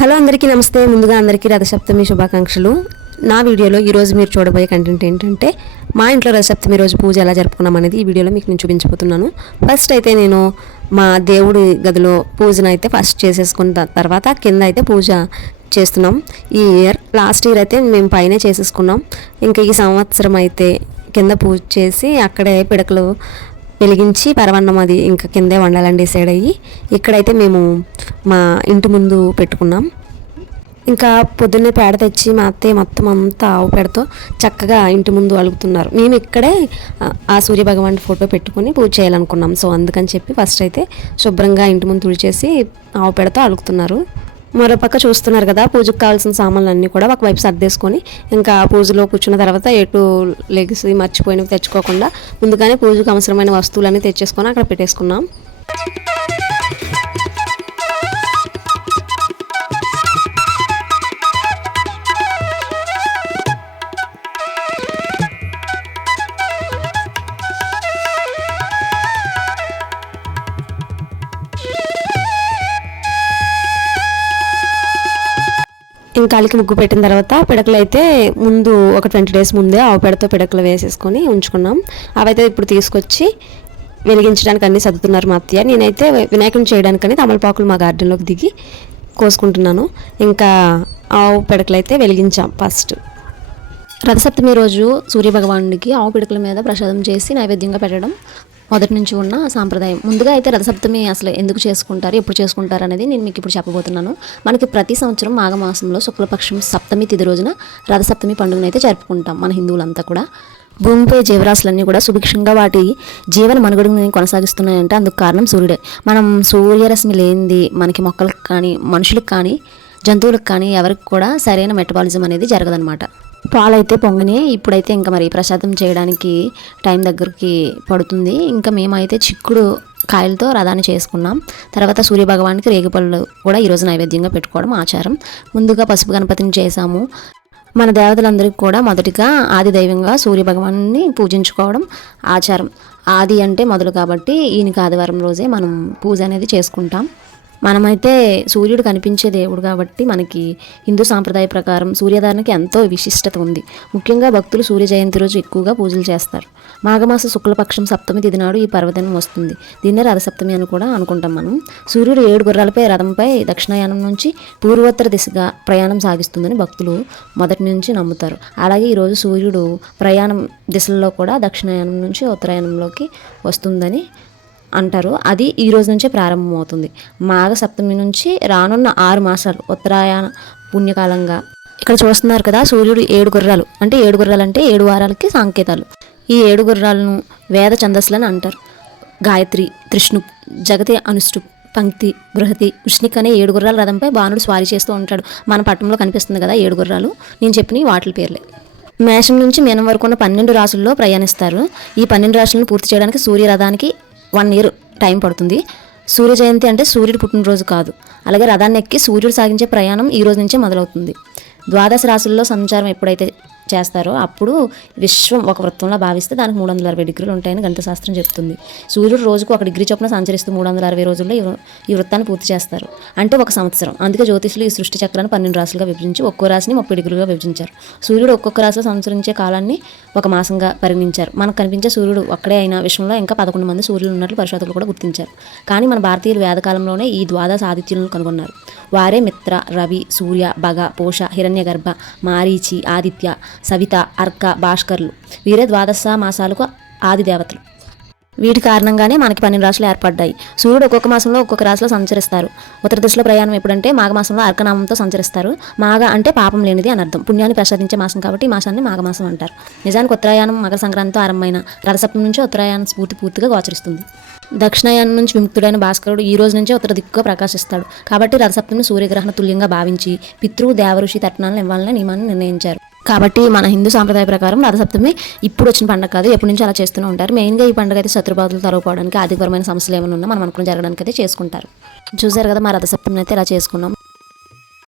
Hello అందరికీ నమస్తే. ముందుగా అందరికీ రథసప్తమి శుభాకాంక్షలు. నా వీడియోలో ఈరోజు మీరు చూడబోయే కంటెంట్ ఏంటంటే మా ఇంట్లో రథసప్తమి రోజు పూజ ఎలా జరుపుకున్నాం అనేది ఈ వీడియోలో మీకు నేను చూపించబోతున్నాను. ఫస్ట్ అయితే నేను మా దేవుడి గదిలో పూజను అయితే ఫస్ట్ చేసేసుకున్న తర్వాత కింద అయితే పూజ చేస్తున్నాం. ఈ ఇయర్ లాస్ట్ ఇయర్ అయితే మేము పైనే చేసేసుకున్నాం. ఇంకా ఈ సంవత్సరం అయితే కింద పూజ చేసి అక్కడే పిడకలు వెలిగించి పరవన్నం అది ఇంకా కిందే వండాలని డిసైడ్ అయ్యి ఇక్కడైతే మేము మా ఇంటి ముందు పెట్టుకున్నాం. ఇంకా పొద్దున్నే పేడ తెచ్చి మా అత్తయ్య మొత్తం అంతా ఆవు పేడతో చక్కగా ఇంటి ముందు అలుగుతున్నారు. మేము ఇక్కడే ఆ సూర్యభగవాన్ ఫోటో పెట్టుకుని పూజ చేయాలనుకున్నాం. సో అందుకని చెప్పి ఫస్ట్ అయితే శుభ్రంగా ఇంటి ముందు తుడిచేసి ఆవు పేడతో అలుగుతున్నారు. మరో పక్క చూస్తున్నారు కదా, పూజకు కావాల్సిన సామాన్లు అన్నీ కూడా ఒకవైపు సర్దేసుకొని ఇంకా పూజలో కూర్చున్న తర్వాత ఎటు లెగిసి మర్చిపోయినవి తెచ్చుకోకుండా ముందుగానే పూజకు అవసరమైన వస్తువులన్నీ తెచ్చేసుకొని అక్కడ పెట్టేసుకున్నాం. ఇంకా కాలికి ముగ్గు పెట్టిన తర్వాత పిడకలు అయితే ముందు ఒక 20 days ముందే ఆవు పేడతో పిడకలు వేసేసుకొని ఉంచుకున్నాం. అవైతే ఇప్పుడు తీసుకొచ్చి వెలిగించడానికి అన్నీ సర్దుతున్నారు మా అత్తయ్య. నేనైతే వినాయకుని చేయడానికని తమలపాకులు మా గార్డెన్లోకి దిగి కోసుకుంటున్నాను. ఇంకా ఆవు పిడకలు అయితే వెలిగించాం. ఫస్ట్ రథసప్తమి రోజు సూర్యభగవానుడికి ఆవు పిడకల మీద ప్రసాదం చేసి నైవేద్యంగా పెట్టడం మొదటి నుంచి ఉన్న సాంప్రదాయం. ముందుగా అయితే రథసప్తమి అసలు ఎందుకు చేసుకుంటారు, ఎప్పుడు చేసుకుంటారు అనేది నేను మీకు ఇప్పుడు చెప్పబోతున్నాను. మనకి ప్రతి సంవత్సరం మాఘమాసంలో శుక్లపక్షం సప్తమి తిథి రోజున రథసప్తమి పండుగను అయితే జరుపుకుంటాం మన హిందువులంతా కూడా. భూమిపై జీవరాశులన్నీ కూడా సుభిక్షంగా వాటి జీవన మనుగడని కొనసాగిస్తున్నాయంటే అందుకు కారణం సూర్యుడే. మనం సూర్యరశ్మి లేనిది మనకి మొక్కలకు కానీ మనుషులకు కానీ జంతువులకు కానీ ఎవరికి కూడా సరైన మెటబాలిజం అనేది జరగదనమాట. పాలైతే పొంగని ఇప్పుడైతే ఇంకా మరి ప్రసాదం చేయడానికి టైం దగ్గరికి పడుతుంది. ఇంకా మేమైతే చిక్కుడు కాయలతో రథాన్ని చేసుకున్నాం. తర్వాత సూర్యభగవానికి రేగిపళ్ళు కూడా ఈరోజు నైవేద్యంగా పెట్టుకోవడం ఆచారం. ముందుగా పసుపు గణపతిని చేశాము. మన దేవతలందరికీ కూడా మొదటిగా ఆది దైవంగా సూర్యభగవాన్ని పూజించుకోవడం ఆచారం. ఆది అంటే మొదలు కాబట్టి ఈయనకి ఆదివారం రోజే మనం పూజ అనేది చేసుకుంటాం. మనమైతే సూర్యుడు కనిపించే దేవుడు కాబట్టి మనకి హిందూ సాంప్రదాయ ప్రకారం సూర్యధారణకి ఎంతో విశిష్టత ఉంది. ముఖ్యంగా భక్తులు సూర్య జయంతి రోజు ఎక్కువగా పూజలు చేస్తారు. మాఘమాస శుక్లపక్షం సప్తమి తిథి నాడు ఈ పర్వదినం వస్తుంది. దీన్నే రథసప్తమి అని కూడా అనుకుంటాం మనం. సూర్యుడు 7 గుర్రాలపై రథంపై దక్షిణాయనం నుంచి పూర్వోత్తర దిశగా ప్రయాణం సాగిస్తుందని భక్తులు మొదటి నుంచి నమ్ముతారు. అలాగే ఈరోజు సూర్యుడు ప్రయాణం దిశల్లో కూడా దక్షిణాయనం నుంచి ఉత్తరాయణంలోకి వస్తుందని అంటారు. అది ఈ రోజు నుంచే ప్రారంభమవుతుంది. మాఘ సప్తమి నుంచి రానున్న 6 మాసాలు ఉత్తరాయణ పుణ్యకాలంగా. ఇక్కడ చూస్తున్నారు కదా, సూర్యుడు 7 గుర్రాలు అంటే 7 గుర్రాలు అంటే 7 వారాలకి సంకేతాలు. ఈ 7 గుర్రాలను వేద ఛందస్సులని అంటారు. గాయత్రి, త్రిష్ణు, జగతి, అనుష్టు, పంక్తి, బృహతి, ఉష్ణిక్ అనే 7 గుర్రాల రథంపై బాణుడు స్వారీ చేస్తూ ఉంటాడు. మన పట్టణంలో కనిపిస్తుంది కదా 7 గుర్రాలు. నేను చెప్పిన వాటి పేర్లే. మేషం నుంచి మీనం వరకు ఉన్న 12 రాశుల్లో ప్రయాణిస్తారు. ఈ 12 రాశులను పూర్తి చేయడానికి సూర్యరథానికి 1 year టైం పడుతుంది. సూర్య జయంతి అంటే సూర్యుడు పుట్టినరోజు కాదు. అలాగే రథాన్ని ఎక్కి సూర్యుడు సాగించే ప్రయాణం ఈ రోజు నుంచే మొదలవుతుంది. 12 రాశుల్లో సంచారం ఎప్పుడైతే చేస్తారో అప్పుడు విశ్వం ఒక వృత్తంలో భావిస్తే దానికి 360 డిగ్రీలు ఉంటాయని గణిత శాస్త్రం చెప్తుంది. సూర్యుడు రోజుకు 1 డిగ్రీ చొప్పున సంచరిస్తూ 360 రోజుల్లో ఈ వృత్తాన్ని పూర్తి చేస్తారు. అంటే ఒక సంవత్సరం. అందుకే జ్యోతిషులు ఈ సృష్టి చక్రాన్ని 12 రాశులుగా విభజించి ఒక్కో రాశిని 30 డిగ్రీలుగా విభజించారు. సూర్యుడు ఒక్కొక్క రాశిలో సంచరించే కాలాన్ని ఒక మాసంగా పరిగణించారు. మనకు కనిపించే సూర్యుడు ఒక్కడే అయినా విశ్వంలో ఇంకా 11 మంది సూర్యులు ఉన్నట్లు పరిశోధకులు కూడా గుర్తించారు. కానీ మన భారతీయులు వేదకాలంలోనే ఈ ద్వాదశ ఆదిత్యులను కనుగొన్నారు. వారే మిత్ర, రవి, సూర్య, భగ, పోష, హిరణ్యగర్భ, మారీచి, ఆదిత్య, సవిత, అర్క, భాస్కర్లు. వీరే ద్వాదశ మాసాలకు ఆది దేవతలు. వీటి కారణంగానే మనకి 12 రాశులు ఏర్పడ్డాయి. సూర్యుడు ఒక్కొక్క మాసంలో ఒక్కొక్క రాశిలో సంచరిస్తారు. ఉత్తర దిశలో ప్రయాణం ఎప్పుడంటే మాఘమాసంలో అర్కనామంతో సంచరిస్తారు. మాఘ అంటే పాపం లేనిది అని అర్థం. పుణ్యాన్ని ప్రసాదించే మాసం కాబట్టి ఈ మాసాన్ని మాఘమాసం అంటారు. నిజానికి ఉత్తరాయణం మకర సంక్రాంతితో ఆరంభమైన రథసప్తమి నుంచి ఉత్తరాయణం పూర్తిగా గోచరిస్తుంది. దక్షిణాయనం నుంచి విముక్తుడైన భాస్కరుడు ఈ రోజు నుంచే ఉత్తర దిక్కుగా ప్రకాశిస్తాడు. కాబట్టి రథసప్తమిని సూర్యగ్రహణ తుల్యంగా భావించి పితృ దేవఋషి తర్పణాలను ఇవ్వాలని నియమాన్ని నిర్ణయించారు. కాబట్టి మన హిందూ సాంప్రదాయ ప్రకారం రథసప్తమి ఇప్పుడు వచ్చిన పండుగ కాదు, ఎప్పటి నుంచి అలా చేస్తూనే ఉంటారు. మెయిన్గా ఈ పండుగ అయితే శత్రుబాధలు తొలగిపోవడానికి, ఆర్థికపరమైన సమస్యలు ఏమైనా ఉన్నా మనం అనుకుని జరగడానికి అయితే చేసుకుంటారు. చూసారు కదా, మా రథసప్తమిని అయితే ఇలా చేసుకున్నాం.